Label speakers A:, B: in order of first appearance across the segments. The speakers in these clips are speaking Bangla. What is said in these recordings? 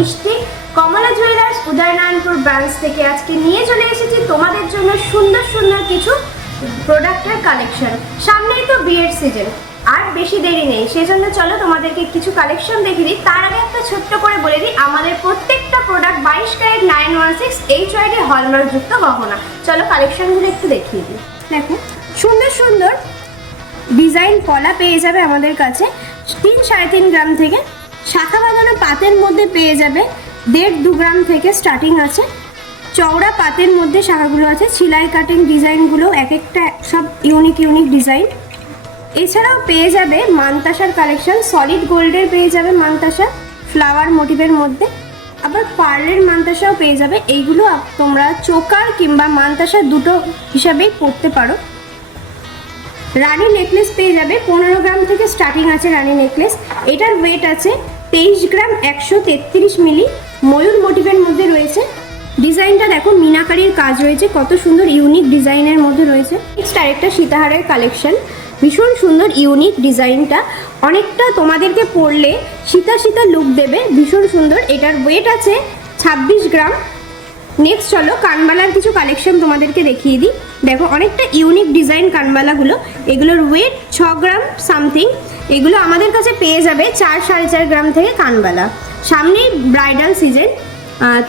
A: মিষ্টি কমলা জুয়েলার্স উদয়নারায়ণপুর ব্রাঞ্চ থেকে আজকে নিয়ে চলে এসেছি তোমাদের জন্য সুন্দর সুন্দর কিছু প্রোডাক্টের কালেকশন সামনেই তো বিয়ের সিজন আর বেশি দেরি নেই। সেজন্য চলো তোমাদেরকে কিছু কালেকশন দেখিয়ে দিই। তার আগে একটা ছোট্ট করে বলে দিই, আমাদের প্রত্যেকটা প্রোডাক্ট বাইশ carat nine one six H UID হলমার্কযুক্ত গহনা। চলো কালেকশনগুলো একটু দেখিয়ে দিই। দেখো, সুন্দর সুন্দর ডিজাইন কলা পেয়ে যাবে আমাদের কাছে। তিন সাড়ে তিন গ্রাম থেকে শাখা বাঁধানো পাতের মধ্যে পেয়ে যাবে দেড় দু গ্রাম থেকে স্টার্টিং আছে। চওড়া পাতের মধ্যে শাখাগুলো আছে, সিলাই কাটিং ডিজাইনগুলো এক একটা সব ইউনিক ইউনিক ডিজাইন এছাড়াও পেয়ে যাবে মানতাসার কালেকশন সলিড গোল্ডের পেয়ে যাবে মানতাসা ফ্লাওয়ার মোটিভের মধ্যে। আবার পার্লের মানতাসাও পেয়ে যাবে, এইগুলো তোমরা চোকার কিংবা মানতাসা দুটো হিসাবেই পড়তে পারো। রানী নেকলেস পেয়ে যাবে। পনেরো গ্রাম থেকে স্টার্টিং আছে রানী নেকলেস। এটার ওয়েট আছে তেইশ গ্রাম একশো তেত্রিশ মিলি। ময়ূর মোটিভের মধ্যে রয়েছে। ডিজাইনটা দেখো, মিনাকারির কাজ রয়েছে। কত সুন্দর ইউনিক ডিজাইনের মধ্যে রয়েছে। নেক্সট আরেকটা সীতাহারের কালেকশন ভীষণ সুন্দর ইউনিক ডিজাইনটা। অনেকটা তোমাদেরকে পরলে সীতা সীতা লুক দেবে। ভীষণ সুন্দর। এটার ওয়েট আছে ছাব্বিশ গ্রাম। নেক্সট চলো কানবালার কিছু কালেকশন তোমাদেরকে দেখিয়ে দিই। দেখো, অনেকটা ইউনিক ডিজাইন কানবালাগুলো এগুলোর ওয়েট ছ গ্রাম সামথিং এগুলো আমাদের কাছে পেয়ে যাবে চার সাড়ে চার গ্রাম থেকে কানবালা সামনেই ব্রাইডাল সিজন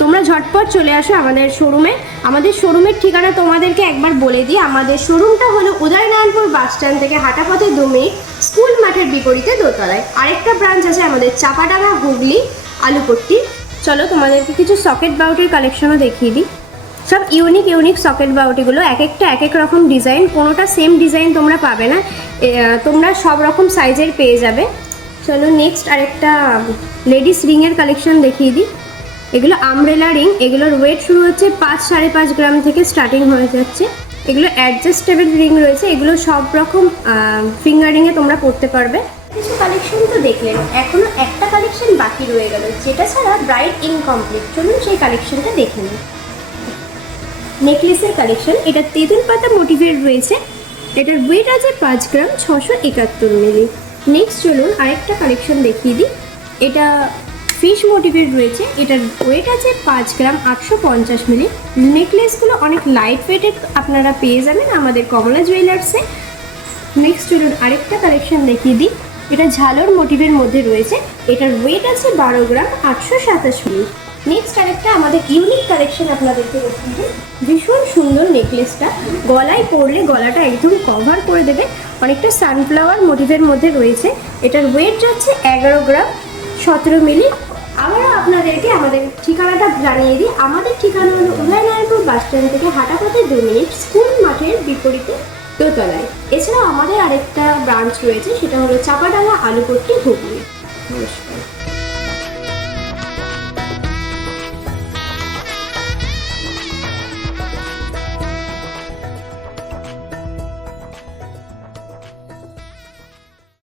A: তোমরা ঝটপট চলে আসো আমাদের শোরুমে আমাদের শোরুমের ঠিকানা তোমাদেরকে একবার বলে দিই। আমাদের শোরুমটা হলো উদয়নারায়ণপুর বাস স্ট্যান্ড থেকে হাঁটা পথে দু মিনিট স্কুল মাঠের বিপরীতে দোতলায়। আরেকটা ব্রাঞ্চ আছে আমাদের চাপাডাঙ্গা হুগলি, আলুপট্টি। চলো তোমাদেরকে কিছু সকেট বাউটির কালেকশনও দেখিয়ে দিই। সব ইউনিক ইউনিক সকেট বাউটিগুলো এক একটা, এক এক রকম ডিজাইন কোনোটা সেম ডিজাইন তোমরা পাবে না। তোমরা সব রকম সাইজের পেয়ে যাবে। চলো নেক্সট আরেকটা লেডিস রিংয়ের কালেকশন দেখিয়ে দিই। এগুলো আমব্রেলা রিং এগুলোর ওয়েট শুরু হচ্ছে পাঁচ সাড়ে পাঁচ গ্রাম থেকে স্টার্টিং হয়ে যাচ্ছে। এগুলো অ্যাডজাস্টেবল রিং রয়েছে, এগুলো সব রকম ফিঙ্গারিংয়ে তোমরা পড়তে পারবে। কিছু কালেকশন তো দেখলেন, এখনও একটা কালেকশন বাকি রয়ে গেল, যেটা ছাড়া ব্রাইট ইনকমপ্লিট চলুন সেই কালেকশনটা দেখে নিন নেকলেসের কালেকশন এটা তেঁতুল পাতা মোটিভের রয়েছে, এটার ওয়েট আছে পাঁচ গ্রাম ছশো একাত্তর মিলি নেক্সট চলুন আরেকটা কালেকশন দেখিয়ে দিই। এটা ফিশ মোটিভের রয়েছে, এটার ওয়েট আছে পাঁচ গ্রাম আটশো পঞ্চাশ মিলি নেকলেসগুলো অনেক লাইট ওয়েটের আপনারা পেয়ে যাবেন আমাদের কমলা জুয়েলার্সে নেক্সট চলুন আরেকটা কালেকশন দেখিয়ে দিই। এটা ঝালর মোটিভের মধ্যে রয়েছে। এটার ওয়েট আছে বারো গ্রাম আটশো সাতাশ মিলি। নেক্সট আরেকটা আমাদের ইউনিক কালেকশন আপনাদেরকে ভীষণ সুন্দর নেকলেসটা গলায় পরলে গলাটা একদম কভার করে দেবে। অনেকটা সানফ্লাওয়ার মোটিভের মধ্যে রয়েছে। এটার ওয়েট যাচ্ছে এগারো গ্রাম সতেরো মিলি। আবারও আপনাদেরকে আমাদের ঠিকানাটা জানিয়ে দিই। আমাদের ঠিকানা হলো উদয়নারায়ণপুর বাস স্ট্যান্ড থেকে হাঁটা পথে দু মিনিট। স্কুল মাঠের বিপরীতে দোতলায়। এছাড়াও আমাদের আরেকটা ব্রাঞ্চ রয়েছে সেটা হলো চাপাডাঙ্গা আলুপট্টি হুগলি। নমস্কার।